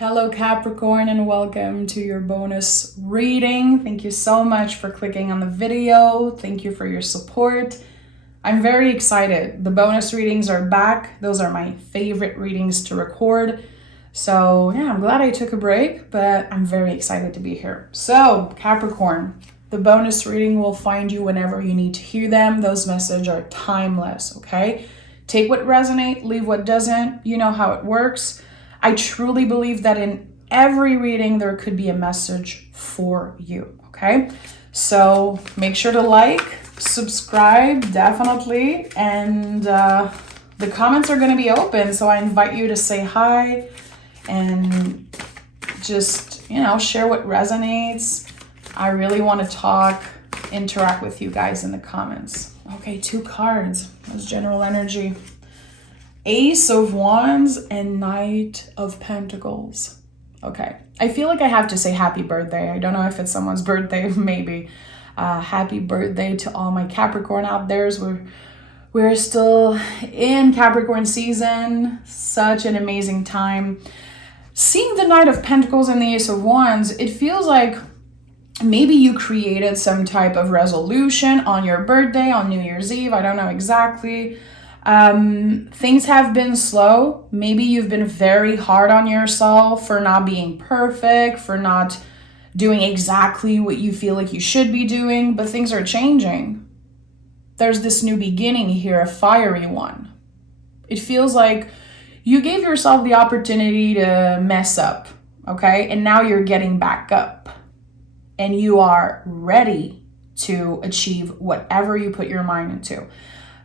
Hello Capricorn, and welcome to your bonus reading. Thank you so much for clicking on the video. Thank you for your support. I'm very excited. The bonus readings are back. Those are my favorite readings to record. So yeah, I'm glad I took a break, but I'm very excited to be here. So Capricorn, the bonus reading will find you whenever you need to hear them. Those messages are timeless, okay? Take what resonates, leave what doesn't. You know how it works. I truly believe that in every reading, there could be a message for you, okay? So make sure to like, subscribe, definitely. And the comments are going to be open, so I invite you to say hi and just, share what resonates. I really want to talk, interact with you guys in the comments. Okay, 2 cards. That's general energy. Ace of Wands and Knight of Pentacles. Okay, I feel like I have to say happy birthday. I don't know if it's someone's birthday, maybe. Happy birthday to all my Capricorn out there. We're still in Capricorn season. Such an amazing time. Seeing the Knight of Pentacles and the Ace of Wands, it feels like maybe you created some type of resolution on your birthday, on New Year's Eve. I don't know exactly. Things have been slow. Maybe you've been very hard on yourself for not being perfect, for not doing exactly what you feel like you should be doing, but things are changing. There's this new beginning here, a fiery one. It feels like you gave yourself the opportunity to mess up, okay? And now you're getting back up and you are ready to achieve whatever you put your mind into.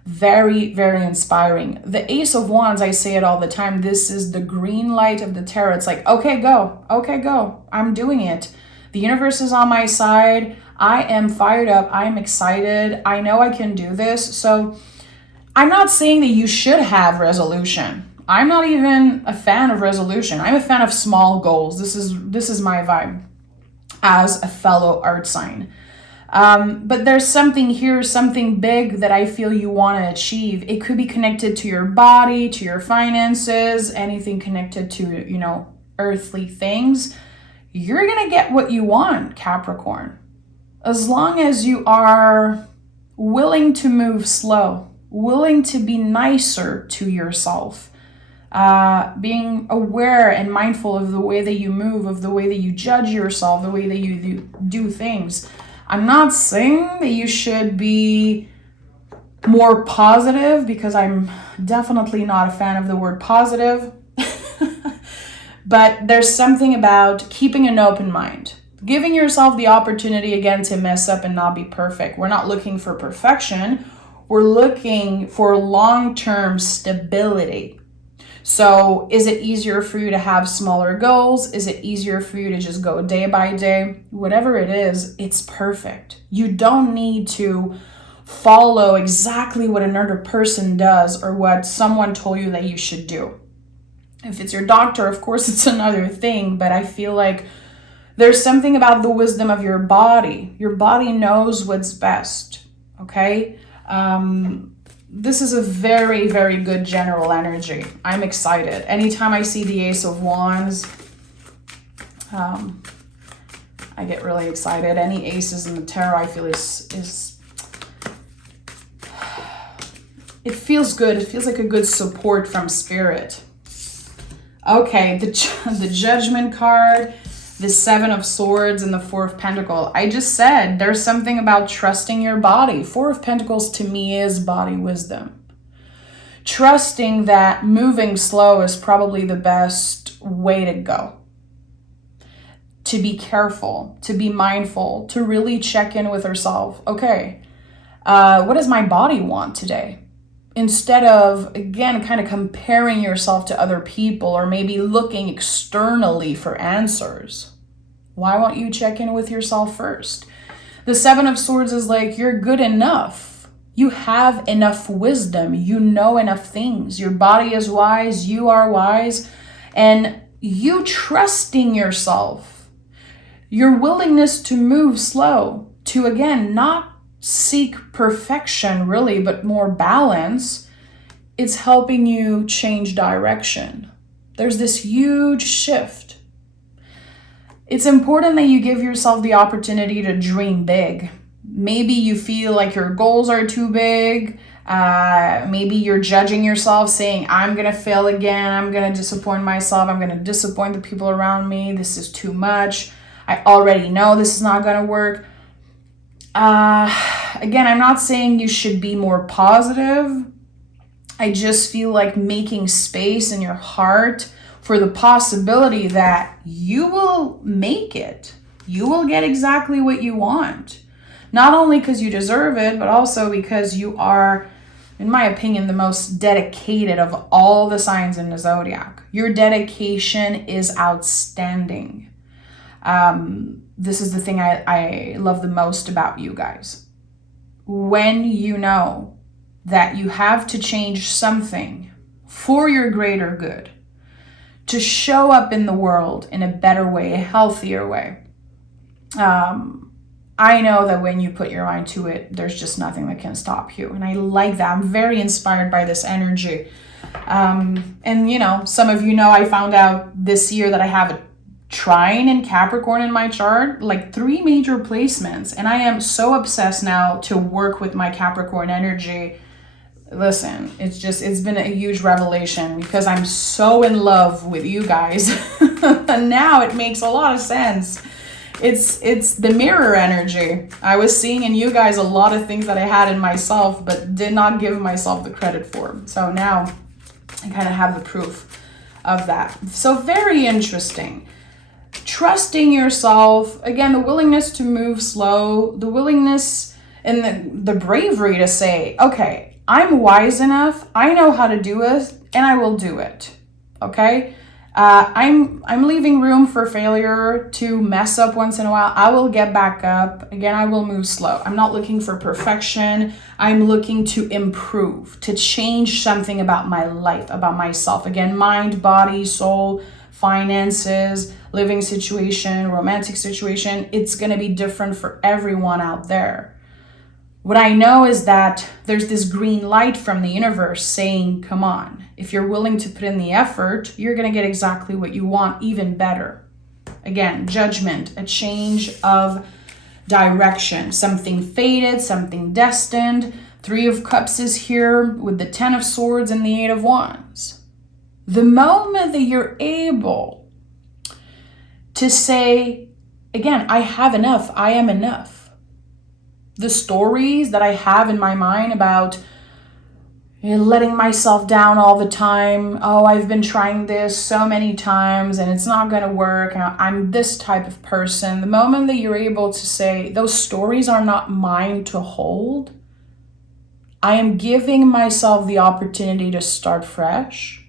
Very, very inspiring. The Ace of Wands, I say it all the time, this is the green light of the tarot. It's like, okay, go. I'm doing it. The universe is on my side. I am fired up. I'm excited. I know I can do this. So I'm not saying that you should have resolution. I'm not even a fan of resolution. I'm a fan of small goals. This is my vibe as a fellow art sign. But there's something here, something big that I feel you want to achieve. It could be connected to your body, to your finances, anything connected to, earthly things. You're going to get what you want, Capricorn. As long as you are willing to move slow, willing to be nicer to yourself, being aware and mindful of the way that you move, of the way that you judge yourself, the way that you do things. I'm not saying that you should be more positive, because I'm definitely not a fan of the word positive. But there's something about keeping an open mind, giving yourself the opportunity again to mess up and not be perfect. We're not looking for perfection. We're looking for long-term stability. So is it easier for you to have smaller goals? Is it easier for you to just go day by day? Whatever it is, it's perfect. You don't need to follow exactly what another person does or what someone told you that you should do. If it's your doctor, of course, it's another thing, but I feel like there's something about the wisdom of your body. Your body knows what's best, okay? This is a very, very good general energy. I'm excited. Anytime I see the Ace of Wands, I get really excited. Any aces in the tarot, I feel is it feels good. It feels like a good support from spirit. Okay, the Judgment card, the 7 of Swords, and the 4 of Pentacles. I just said there's something about trusting your body. 4 of Pentacles to me is body wisdom. Trusting that moving slow is probably the best way to go. To be careful, to be mindful, to really check in with yourself. Okay, what does my body want today? Instead of, again, kind of comparing yourself to other people or maybe looking externally for answers. Why won't you check in with yourself first? The 7 of Swords is like, you're good enough. You have enough wisdom. You know enough things. Your body is wise. You are wise. And you trusting yourself, your willingness to move slow, to, again, not seek perfection really, but more balance, it's helping you change direction. There's this huge shift It's important that you give yourself the opportunity to dream big. Maybe you feel like your goals are too big. Maybe you're judging yourself, saying, I'm going to fail again. I'm going to disappoint myself. I'm going to disappoint the people around me. This is too much. I already know this is not going to work. Again, I'm not saying you should be more positive. I just feel like making space in your heart for the possibility that you will make it. You will get exactly what you want. Not only because you deserve it, but also because you are, in my opinion, the most dedicated of all the signs in the zodiac. Your dedication is outstanding. This is the thing I love the most about you guys. When you know that you have to change something for your greater good, to show up in the world in a better way, a healthier way. I know that when you put your mind to it, there's just nothing that can stop you. And I like that. I'm very inspired by this energy. And you know, some of you know, I found out this year that I have a trine in Capricorn in my chart, like 3 major placements. And I am so obsessed now to work with my Capricorn energy. Listen, it's been a huge revelation because I'm so in love with you guys. And now it makes a lot of sense. It's the mirror energy. I was seeing in you guys a lot of things that I had in myself, but did not give myself the credit for. So now I kind of have the proof of that. So very interesting. Trusting yourself, again, the willingness to move slow, the willingness and the bravery to say, okay, I'm wise enough, I know how to do it, and I will do it, okay? I'm leaving room for failure to mess up once in a while. I will get back up. Again, I will move slow. I'm not looking for perfection. I'm looking to improve, to change something about my life, about myself. Again, mind, body, soul, finances, living situation, romantic situation. It's going to be different for everyone out there. What I know is that there's this green light from the universe saying, come on, if you're willing to put in the effort, you're going to get exactly what you want, even better. Again, judgment, a change of direction, something fated, something destined. 3 of Cups is here with the 10 of Swords and the 8 of Wands. The moment that you're able to say, again, I have enough, I am enough. The stories that I have in my mind about letting myself down all the time. Oh, I've been trying this so many times and it's not going to work. I'm this type of person. The moment that you're able to say, those stories are not mine to hold. I am giving myself the opportunity to start fresh.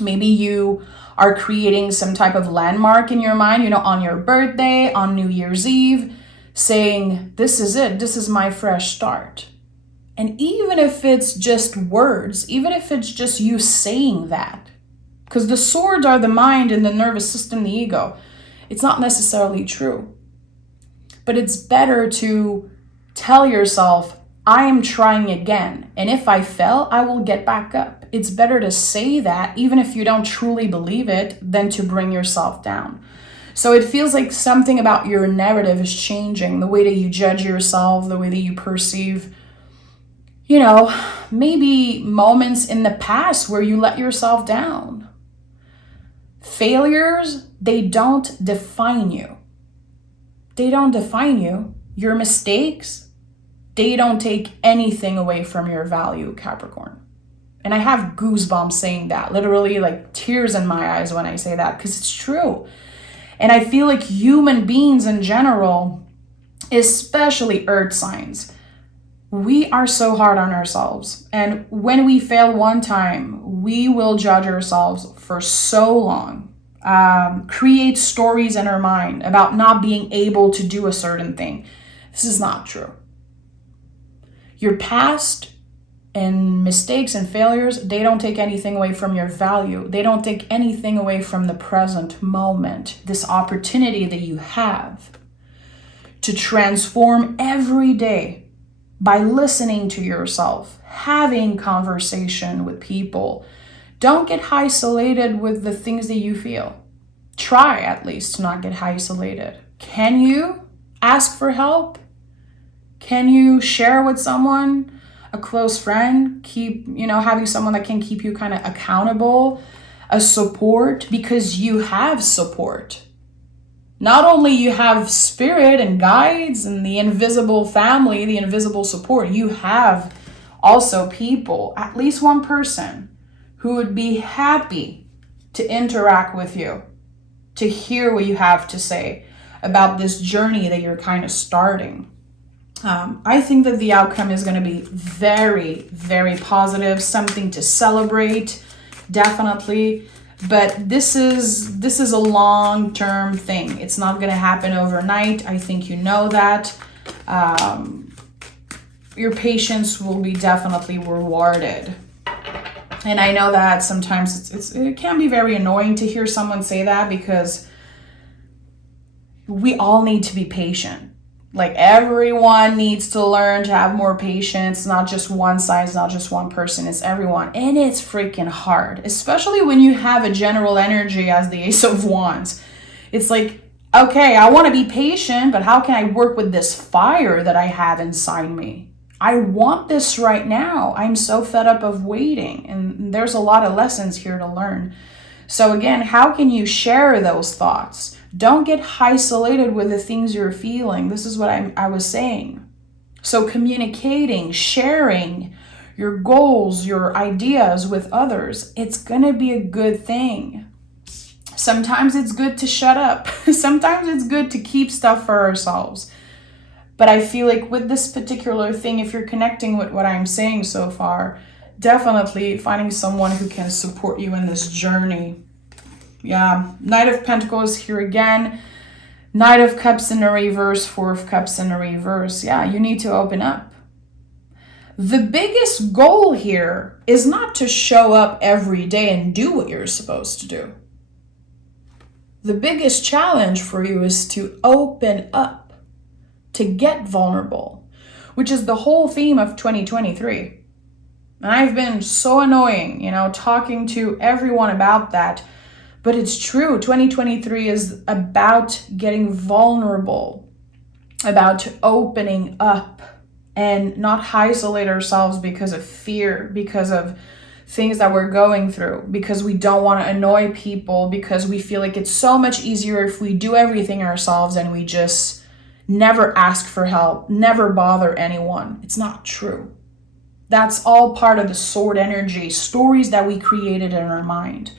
Maybe you are creating some type of landmark in your mind, on your birthday, on New Year's Eve, saying, this is it, this is my fresh start. And even if it's just words, even if it's just you saying that, because the swords are the mind and the nervous system, the ego, it's not necessarily true. But it's better to tell yourself, I am trying again. And if I fail, I will get back up. It's better to say that, even if you don't truly believe it, than to bring yourself down. So it feels like something about your narrative is changing, the way that you judge yourself, the way that you perceive, maybe moments in the past where you let yourself down. Failures, they don't define you. They don't define you. Your mistakes, they don't take anything away from your value, Capricorn. And I have goosebumps saying that, literally like tears in my eyes when I say that, because it's true. And I feel like human beings in general, especially earth signs, we are so hard on ourselves. And when we fail one time, we will judge ourselves for so long. Create stories in our mind about not being able to do a certain thing. This is not true. Your past and mistakes and failures, they don't take anything away from your value. They don't take anything away from the present moment, this opportunity that you have to transform every day by listening to yourself, having conversation with people. Don't get isolated with the things that you feel. try at least to not get isolated. Can you ask for help? Can you share with someone, a close friend, keep, having someone that can keep you kind of accountable, a support, because you have support. Not only you have spirit and guides and the invisible family, the invisible support, you have also people, at least one person, who would be happy to interact with you, to hear what you have to say about this journey that you're kind of starting. I think that the outcome is going to be very, very positive, something to celebrate, definitely. But this is a long-term thing. It's not going to happen overnight. I think you know that. Your patience will be definitely rewarded. And I know that sometimes it can be very annoying to hear someone say that, because we all need to be patient. Like, everyone needs to learn to have more patience, not just one side, not just one person, it's everyone. And it's freaking hard, especially when you have a general energy as the Ace of Wands. It's like, okay, I want to be patient, but how can I work with this fire that I have inside me? I want this right now. I'm so fed up of waiting, and there's a lot of lessons here to learn. So again, how can you share those thoughts? Don't get isolated with the things you're feeling. This is what I was saying. So communicating, sharing your goals, your ideas with others, it's going to be a good thing. Sometimes it's good to shut up. Sometimes it's good to keep stuff for ourselves. But I feel like with this particular thing, if you're connecting with what I'm saying so far, definitely finding someone who can support you in this journey. Yeah, Knight of Pentacles here again. Knight of Cups in the reverse, Four of Cups in the reverse. Yeah, you need to open up. The biggest goal here is not to show up every day and do what you're supposed to do. The biggest challenge for you is to open up, to get vulnerable, which is the whole theme of 2023. And I've been so annoying, talking to everyone about that. But it's true. 2023 is about getting vulnerable, about opening up and not isolate ourselves because of fear, because of things that we're going through, because we don't want to annoy people, because we feel like it's so much easier if we do everything ourselves and we just never ask for help, never bother anyone. It's not true. That's all part of the sword energy, stories that we created in our mind.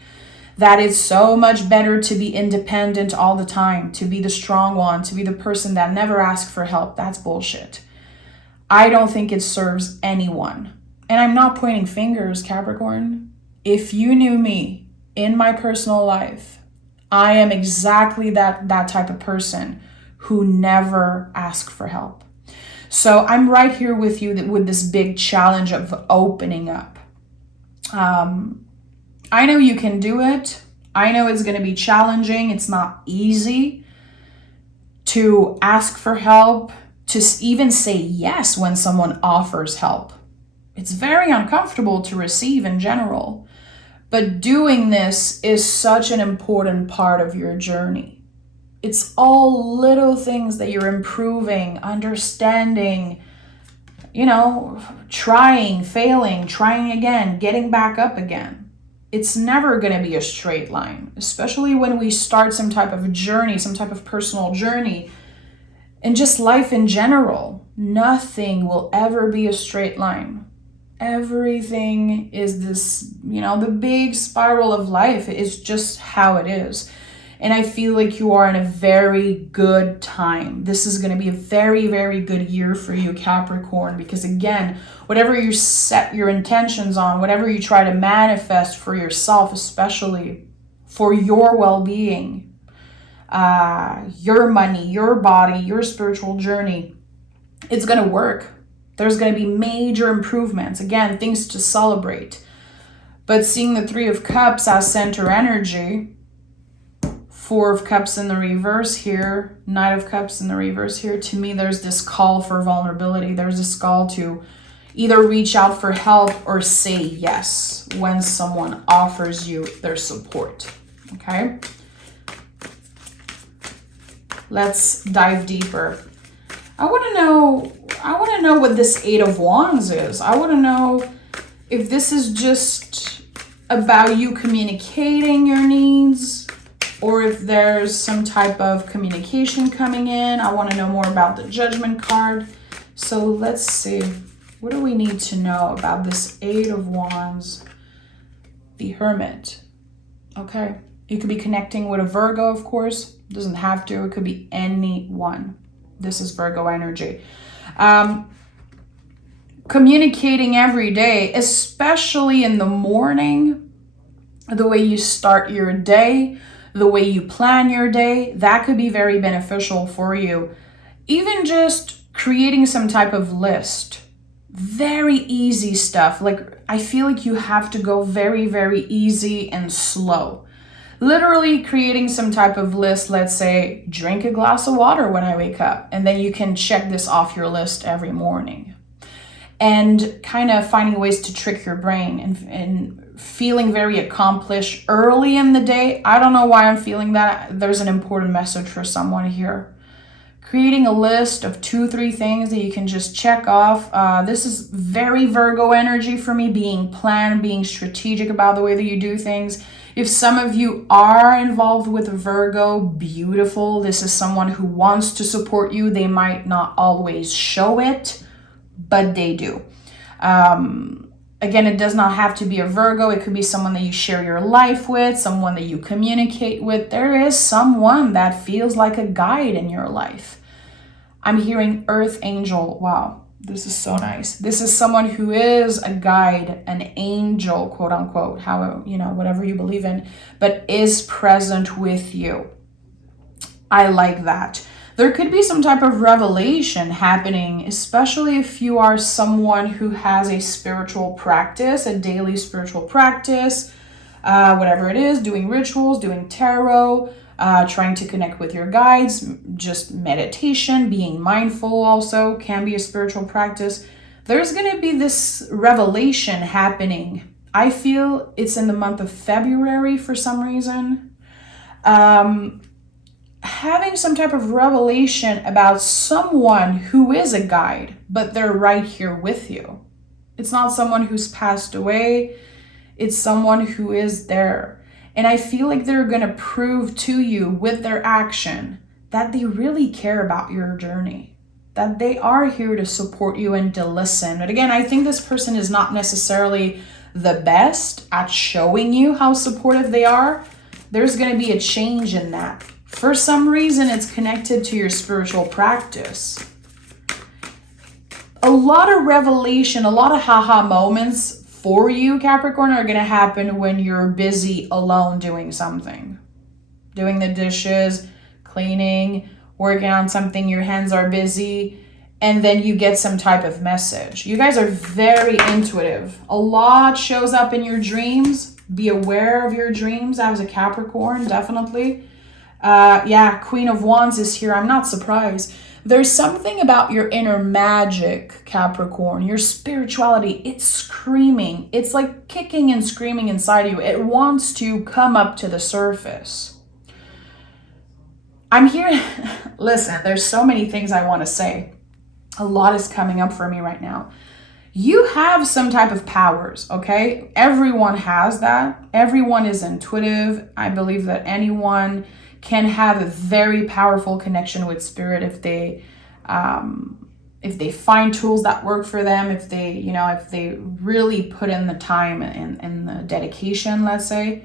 That it's so much better to be independent all the time, to be the strong one, to be the person that never asks for help. That's bullshit. I don't think it serves anyone. And I'm not pointing fingers, Capricorn. If you knew me in my personal life, I am exactly that type of person who never asks for help. So I'm right here with you with this big challenge of opening up. I know you can do it. I know it's going to be challenging. It's not easy to ask for help, to even say yes when someone offers help. It's very uncomfortable to receive in general. But doing this is such an important part of your journey. It's all little things that you're improving, understanding, trying, failing, trying again, getting back up again. It's never going to be a straight line, especially when we start some type of journey, some type of personal journey, and just life in general. Nothing will ever be a straight line. Everything is this, the big spiral of life. It's just how it is. And I feel like you are in a very good time. This is going to be a very, very good year for you, Capricorn, because again, whatever you set your intentions on, whatever you try to manifest for yourself, especially for your well-being, your money, your body, your spiritual journey, it's going to work. There's going to be major improvements. Again, things to celebrate. But seeing the Three of Cups as center energy, Four of Cups in the reverse here, Knight of Cups in the reverse here, to me there's this call for vulnerability. There's this call to either reach out for help or say yes when someone offers you their support. Okay? let's dive deeper. I want to know what this Eight of Wands is. I want to know if this is just about you communicating your needs, or if there's some type of communication coming in. I want to know more about the Judgment card. So let's see. What do we need to know about this Eight of Wands? The Hermit. Okay. You could be connecting with a Virgo, of course. It doesn't have to. It could be anyone. This is Virgo energy. Communicating every day, especially in the morning, the way you start your day, the way you plan your day, that could be very beneficial for you. Even just creating some type of list. Very easy stuff. Like, I feel like you have to go very, very easy and slow. Literally creating some type of list. Let's say, drink a glass of water when I wake up. And then you can check this off your list every morning. And kind of finding ways to trick your brain and feeling very accomplished early in the day. I don't know why I'm feeling that. There's an important message for someone here. Creating a list of 2-3 things that you can just check off. This is very Virgo energy for me, being planned, being strategic about the way that you do things. If some of you are involved with Virgo, beautiful. This is someone who wants to support you. They might not always show it, but they do. Again, it does not have to be a Virgo. It could be someone that you share your life with, someone that you communicate with. There is someone that feels like a guide in your life. I'm hearing Earth Angel. Wow, this is so nice. This is someone who is a guide, an angel, quote unquote, how, whatever you believe in, but is present with you. I like that. There could be some type of revelation happening, especially if you are someone who has a spiritual practice, a daily spiritual practice, whatever it is, doing rituals, doing tarot, trying to connect with your guides, just meditation, being mindful also can be a spiritual practice. There's going to be this revelation happening. I feel it's in the month of February for some reason. Having some type of revelation about someone who is a guide, but they're right here with you. It's not someone who's passed away. It's someone who is there. And I feel like they're going to prove to you with their action that they really care about your journey, that they are here to support you and to listen. But again, I think this person is not necessarily the best at showing you how supportive they are. There's going to be a change in that. For some reason, it's connected to your spiritual practice. A lot of revelation, a lot of haha moments for you, Capricorn, are going to happen when you're busy alone doing something. Doing the dishes, cleaning, working on something, your hands are busy, and then you get some type of message. You guys are very intuitive. A lot shows up in your dreams. Be aware of your dreams as a Capricorn, definitely. Queen of Wands is here. I'm not surprised. There's something about your inner magic, Capricorn, your spirituality. It's screaming. It's like kicking and screaming inside you. It wants to come up to the surface. I'm here. Listen, there's so many things I want to say. A lot is coming up for me right now. You have some type of powers, okay? Everyone has that. Everyone is intuitive. I believe that anyone can have a very powerful connection with spirit if they find tools that work for them, if they really put in the time and the dedication, let's say.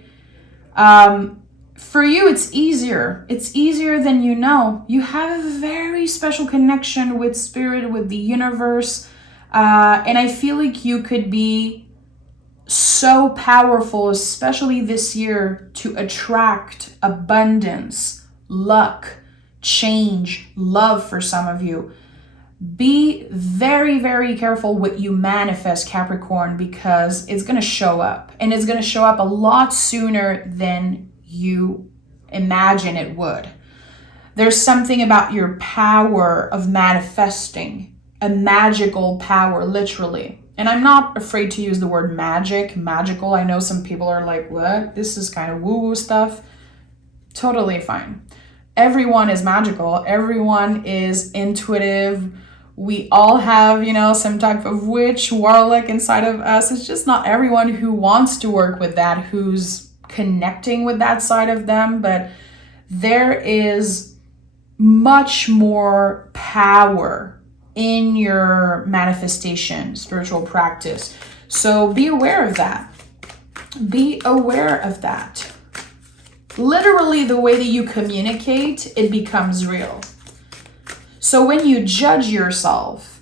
For you, it's easier. It's easier than you know. You have a very special connection with spirit, with the universe. And I feel like you could be so powerful, especially this year, to attract abundance, luck, change, love for some of you. Be very, very careful what you manifest, Capricorn, because it's going to show up, and it's going to show up a lot sooner than you imagine it would. There's something about your power of manifesting, a magical power, literally. And I'm not afraid to use the word magical. I know some people are like, what? This is kind of woo-woo stuff. Totally fine. everyone is magical. Everyone is intuitive. We all have, some type of witch, warlock inside of us. It's just not everyone who wants to work with that, who's connecting with that side of them. But there is much more power in your manifestation, spiritual practice. So be aware of that. Be aware of that. Literally, the way that you communicate, it becomes real. So when you judge yourself,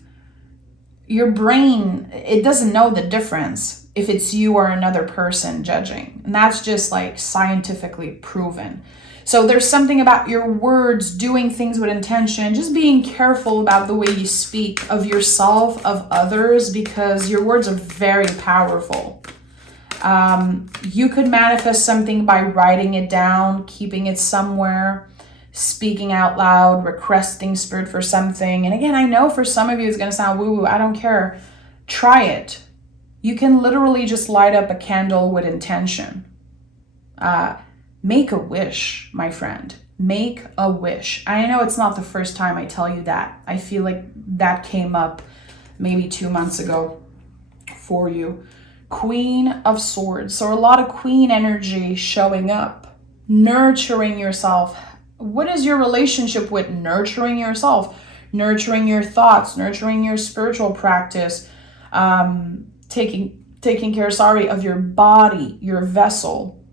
your brain, it doesn't know the difference if it's you or another person judging. And that's just like scientifically proven. So there's something about your words, doing things with intention, just being careful about the way you speak of yourself, of others, because your words are very powerful. You could manifest something by writing it down, keeping it somewhere, speaking out loud, requesting spirit for something. And again, I know for some of you it's going to sound woo-woo. I don't care. Try it. You can literally just light up a candle with intention. Make a wish, my friend. Make a wish. I know it's not the first time I tell you that. I feel like that came up maybe 2 months ago for you. Queen of Swords. So a lot of queen energy showing up. Nurturing yourself. What is your relationship with nurturing yourself? Nurturing your thoughts, nurturing your spiritual practice, taking care, of your body, your vessel.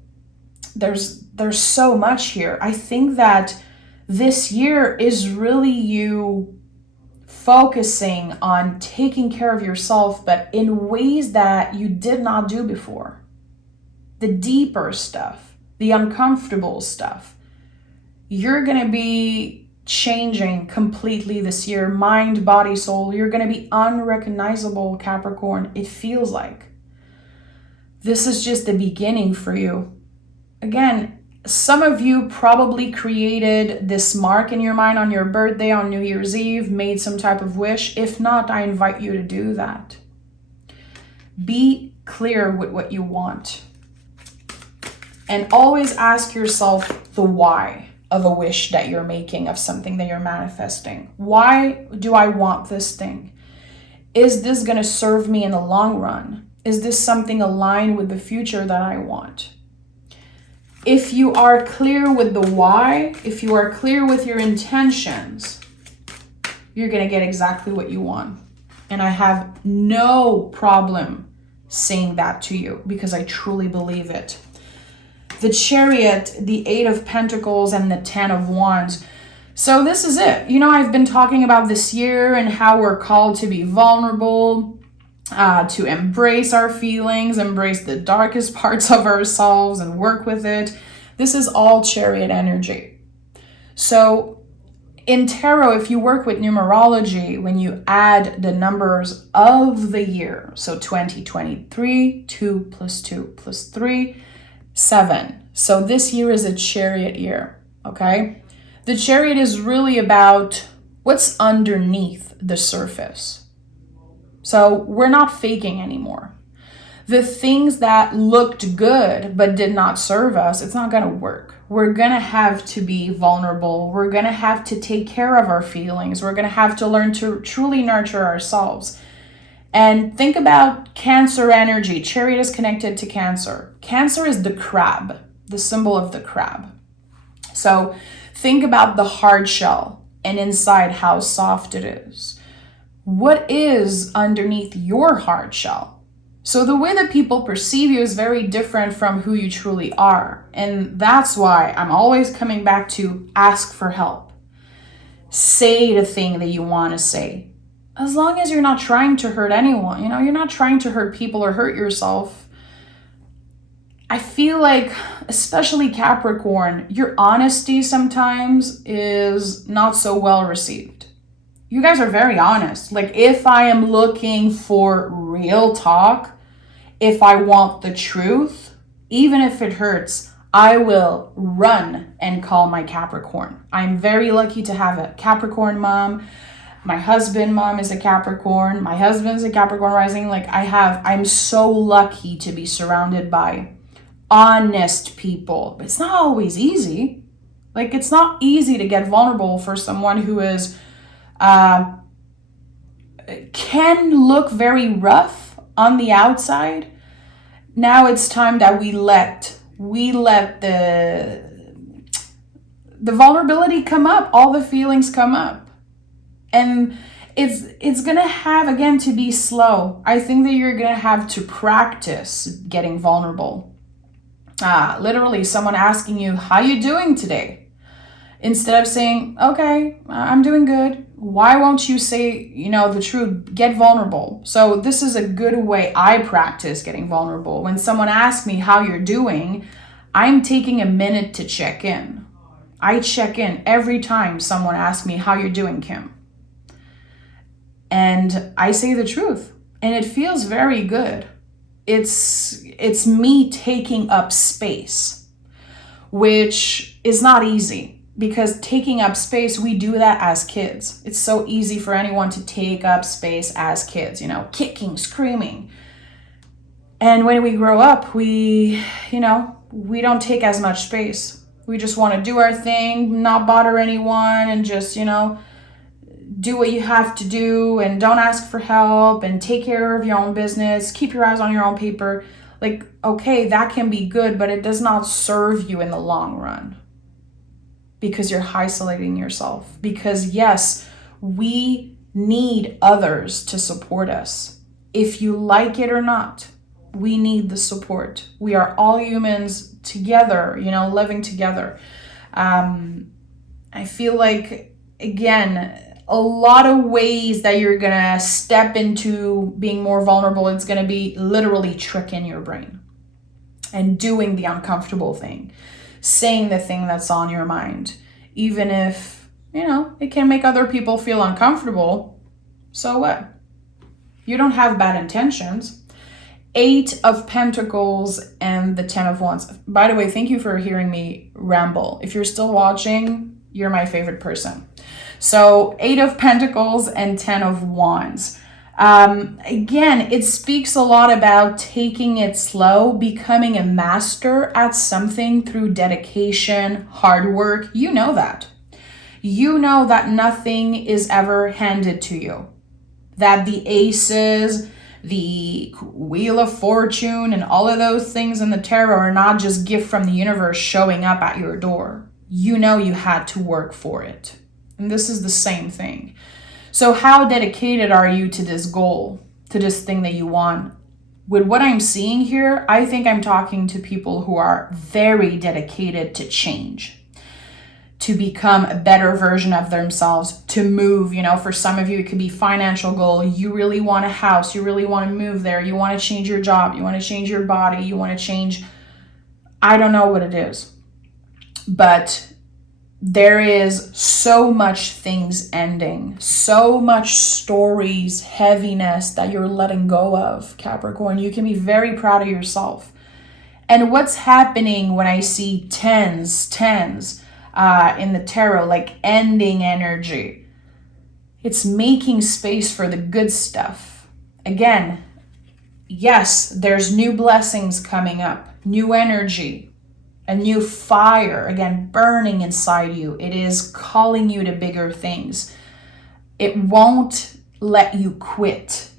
There's so much here. I think that this year is really you focusing on taking care of yourself, but in ways that you did not do before. The deeper stuff, the uncomfortable stuff. You're going to be changing completely this year. Mind, body, soul. You're going to be unrecognizable, Capricorn. It feels like. This is just the beginning for you. Again, some of you probably created this mark in your mind on your birthday, on New Year's Eve, made some type of wish. If not, I invite you to do that. Be clear with what you want. And always ask yourself the why of a wish that you're making, of something that you're manifesting. Why do I want this thing? Is this going to serve me in the long run? Is this something aligned with the future that I want? If you are clear with the why, if you are clear with your intentions, you're going to get exactly what you want. And I have no problem saying that to you because I truly believe it. The Chariot, the 8 of Pentacles, and the 10 of Wands. So this is it. I've been talking about this year and how we're called to be vulnerable, to embrace our feelings, embrace the darkest parts of ourselves and work with it. This is all Chariot energy. So in tarot, if you work with numerology, when you add the numbers of the year, so 2023, 2 plus 2 plus 3, 7. So this year is a Chariot year, okay? The Chariot is really about what's underneath the surface. So we're not faking anymore. The things that looked good but did not serve us, it's not going to work. We're going to have to be vulnerable. We're going to have to take care of our feelings. We're going to have to learn to truly nurture ourselves. And think about Cancer energy. Chariot is connected to Cancer. Cancer is the crab, the symbol of the crab. So think about the hard shell and inside how soft it is. What is underneath your hard shell? So the way that people perceive you is very different from who you truly are. And that's why I'm always coming back to ask for help. Say the thing that you want to say. As long as you're not trying to hurt anyone, you're not trying to hurt people or hurt yourself. I feel like, especially Capricorn, your honesty sometimes is not so well received. You guys are very honest. Like, if I am looking for real talk, if I want the truth, even if it hurts, I will run and call my Capricorn. I'm very lucky to have a Capricorn mom. My husband, mom, is a Capricorn. My husband's a Capricorn rising. I'm so lucky to be surrounded by honest people. But it's not always easy. Like, it's not easy to get vulnerable for someone who is can look very rough on the outside. Now it's time that we let the vulnerability come up, all the feelings come up. And it's gonna have, again, to be slow. I think that you're gonna have to practice getting vulnerable. Literally someone asking you, how you doing today? Instead of saying, okay, I'm doing good, why won't you say, the truth? Get vulnerable. So this is a good way I practice getting vulnerable. When someone asks me how you're doing, I'm taking a minute to check in. I check in every time someone asks me how you're doing, Kim. And I say the truth. And it feels very good. It's me taking up space, which is not easy. Because taking up space, we do that as kids. It's so easy for anyone to take up space as kids, kicking, screaming. And when we grow up, we don't take as much space. We just want to do our thing, not bother anyone, and just, do what you have to do, and don't ask for help, and take care of your own business, keep your eyes on your own paper. Like, okay, that can be good, but it does not serve you in the long run. Because you're isolating yourself. Because yes, we need others to support us. If you like it or not, we need the support. We are all humans together, living together. I feel like, again, a lot of ways that you're gonna step into being more vulnerable, it's gonna be literally tricking your brain and doing the uncomfortable thing. Saying the thing that's on your mind, even if, it can make other people feel uncomfortable. So what? You don't have bad intentions. 8 of Pentacles and the 10 of Wands. By the way, thank you for hearing me ramble. If you're still watching, you're my favorite person. So 8 of Pentacles and 10 of Wands. Again, it speaks a lot about taking it slow, becoming a master at something through dedication, hard work. You know that. You know that nothing is ever handed to you. That the aces, the Wheel of Fortune, and all of those things in the tarot are not just gift from the universe showing up at your door. You know you had to work for it. And this is the same thing. So how dedicated are you to this goal, to this thing that you want? With what I'm seeing here, I think I'm talking to people who are very dedicated to change, to become a better version of themselves, to move. For some of you, it could be financial goal. You really want a house. You really want to move there. You want to change your job. You want to change your body. You want to change, I don't know what it is. But there is so much things ending, so much stories, heaviness that you're letting go of, Capricorn. You can be very proud of yourself. And what's happening when I see tens in the tarot, like ending energy? It's making space for the good stuff. Again, yes, there's new blessings coming up, new energy. A new fire, again, burning inside you. It is calling you to bigger things. It won't let you quit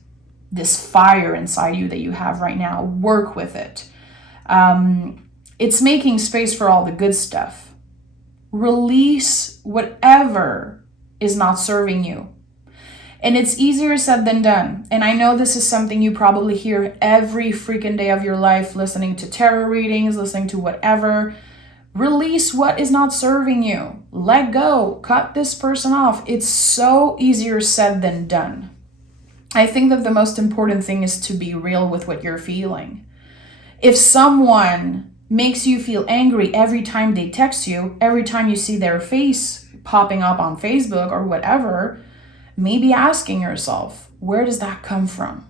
this fire inside you that you have right now. Work with it. It's making space for all the good stuff. Release whatever is not serving you. And it's easier said than done. And I know this is something you probably hear every freaking day of your life, listening to tarot readings, listening to whatever. Release what is not serving you. Let go. Cut this person off. It's so easier said than done. I think that the most important thing is to be real with what you're feeling. If someone makes you feel angry every time they text you, every time you see their face popping up on Facebook or whatever, maybe asking yourself, where does that come from?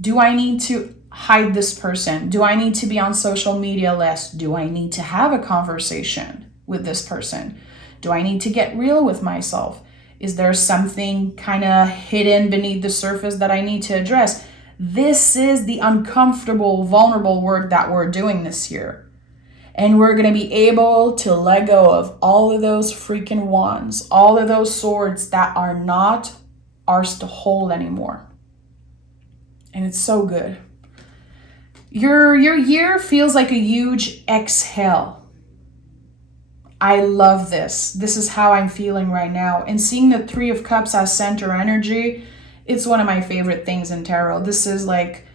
Do I need to hide this person? Do I need to be on social media less? Do I need to have a conversation with this person? Do I need to get real with myself? Is there something kind of hidden beneath the surface that I need to address? This is the uncomfortable, vulnerable work that we're doing this year. And we're going to be able to let go of all of those freaking wands, all of those swords that are not ours to hold anymore. And it's so good. Your year feels like a huge exhale. I love this. This is how I'm feeling right now. And seeing the Three of Cups as center energy, it's one of my favorite things in tarot. This is like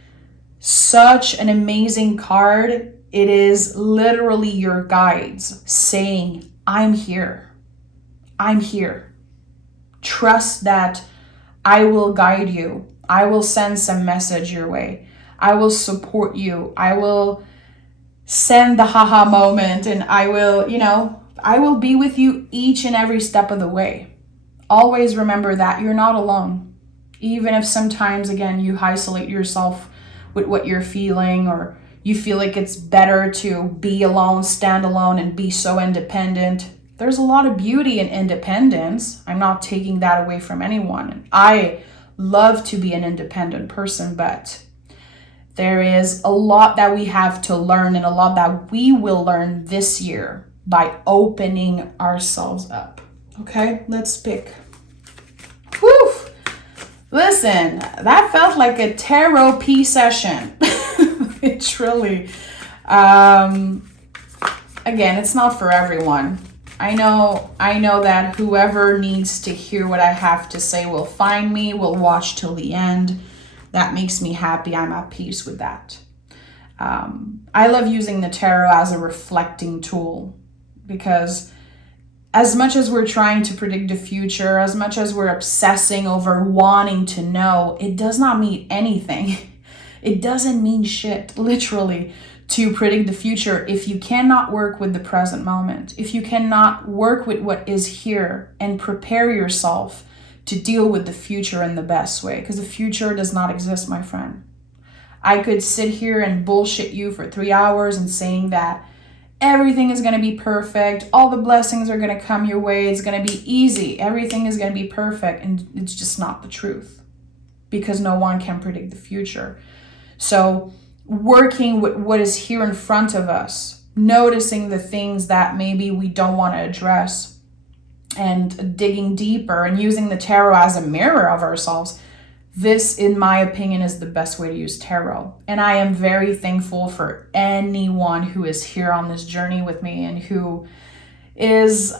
such an amazing card. It is literally your guides saying, I'm here. I'm here. Trust that I will guide you. I will send some message your way. I will support you. I will send the haha moment, and I will, I will be with you each and every step of the way. Always remember that you're not alone. Even if sometimes, again, you isolate yourself with what you're feeling, or you feel like it's better to be alone, stand alone, and be so independent. There's a lot of beauty in independence. I'm not taking that away from anyone. I love to be an independent person, but there is a lot that we have to learn, and a lot that we will learn this year by opening ourselves up. Okay, let's pick. Whew! Listen, that felt like a tarot P session. It really, again, it's not for everyone. I know that whoever needs to hear what I have to say will find me, will watch till the end. That makes me happy. I'm at peace with that. I love using the tarot as a reflecting tool, because as much as we're trying to predict the future, as much as we're obsessing over wanting to know, it does not mean anything. It doesn't mean shit, literally, to predict the future if you cannot work with the present moment, if you cannot work with what is here and prepare yourself to deal with the future in the best way, because the future does not exist, my friend. I could sit here and bullshit you for 3 hours and saying that everything is going to be perfect, all the blessings are going to come your way, it's going to be easy, everything is going to be perfect, and it's just not the truth, because no one can predict the future. So working with what is here in front of us, noticing the things that maybe we don't want to address, and digging deeper and using the tarot as a mirror of ourselves. This, in my opinion, is the best way to use tarot. And I am very thankful for anyone who is here on this journey with me and who is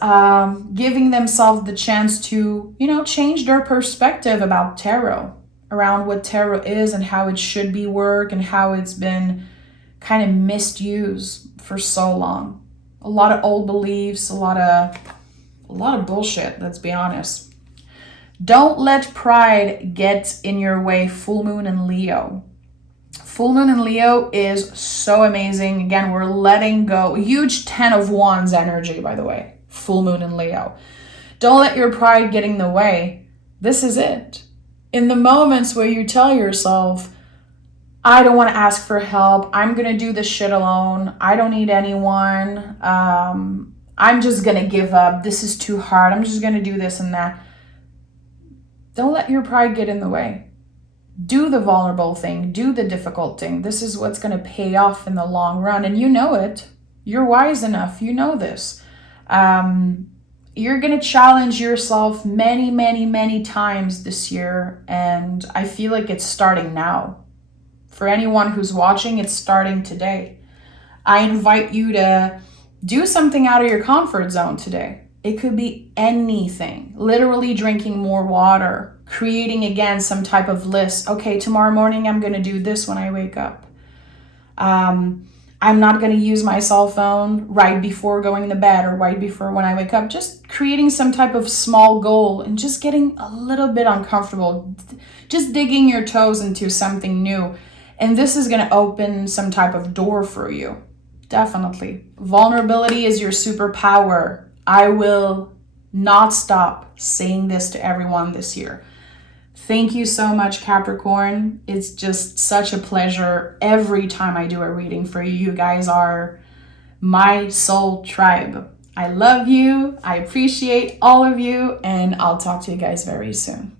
giving themselves the chance to, change their perspective about tarot, around what tarot is and how it should be work and how it's been kind of misused for so long. A lot of old beliefs, a lot of bullshit, let's be honest. Don't let pride get in your way. Full moon in Leo. Full moon in Leo is so amazing. Again, we're letting go. Huge 10 of Wands energy, by the way. Full moon in Leo. Don't let your pride get in the way. This is it. In the moments where you tell yourself, I don't want to ask for help. I'm going to do this shit alone. I don't need anyone. I'm just going to give up. This is too hard. I'm just going to do this and that. Don't let your pride get in the way. Do the vulnerable thing. Do the difficult thing. This is what's going to pay off in the long run. And you know it. You're wise enough. You know this. You're going to challenge yourself many, many, many times this year. And I feel like it's starting now. For anyone who's watching, it's starting today. I invite you to do something out of your comfort zone today. It could be anything. Literally drinking more water, creating again some type of list. Okay, tomorrow morning I'm going to do this when I wake up. I'm not going to use my cell phone right before going to bed or right before when I wake up. Just creating some type of small goal and just getting a little bit uncomfortable. Just digging your toes into something new. And this is going to open some type of door for you. Definitely. Vulnerability is your superpower. I will not stop saying this to everyone this year. Thank you so much, Capricorn. It's just such a pleasure every time I do a reading for you. You guys are my soul tribe. I love you. I appreciate all of you, and I'll talk to you guys very soon.